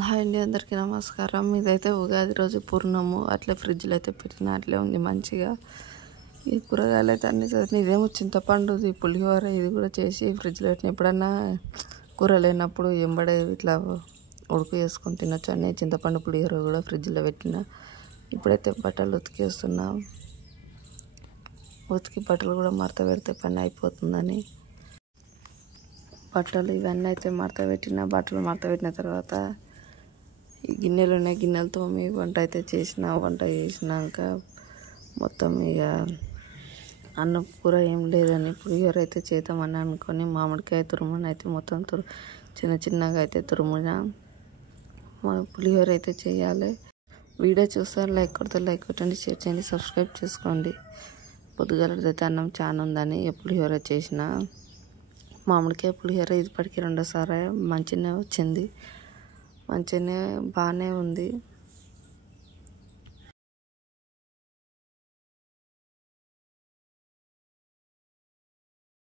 Hi అండి, అందరికీ నమస్కారం. ఇదైతే ఉగాది రోజు పూర్ణము అట్లే ఫ్రిడ్జ్లో అయితే పెట్టిన అట్లే ఉంది మంచిగా. ఈ కూరగాయలు అయితే అన్ని ఇదేమో చింతపండుది పులిహోర, ఇది కూడా చేసి ఫ్రిడ్జ్లో పెట్టిన. ఎప్పుడన్నా కూర లేనప్పుడు ఎంబడే ఇట్లా ఉడుకు వేసుకొని తినొచ్చు అని చింతపండు పులిహోర కూడా ఫ్రిడ్జ్లో పెట్టిన. ఇప్పుడైతే బట్టలు ఉతికేస్తున్నా. ఉతికి బట్టలు కూడా మడత పెడితే పని అయిపోతుందని బట్టలు ఇవన్నీ అయితే మడత పెట్టిన. బట్టలు మడత పెట్టిన తర్వాత ఈ గిన్నెలు ఉన్నాయి, గిన్నెలతో వంట అయితే చేసిన. వంట చేసినాక మొత్తం ఇక అన్నం కూర ఏం లేదని పులిహోర అయితే చేద్దామని అనుకొని మామిడికాయ తురుముని అయితే మొత్తం చిన్న చిన్నగా అయితే తురుమున పులిహోర అయితే చేయాలి. వీడియో చూస్తారు, లైక్ కొడితే లైక్ కొట్టండి, షేర్ చేయండి, సబ్స్క్రైబ్ చేసుకోండి. పొద్దుగాలైతే అన్నం చాలా ఉందని పులిహోర చేసిన. మామిడికాయ పులిహోర ఇప్పటికీ 2సారి మంచిగానే వచ్చింది, మంచిగానే బాగానే ఉంది.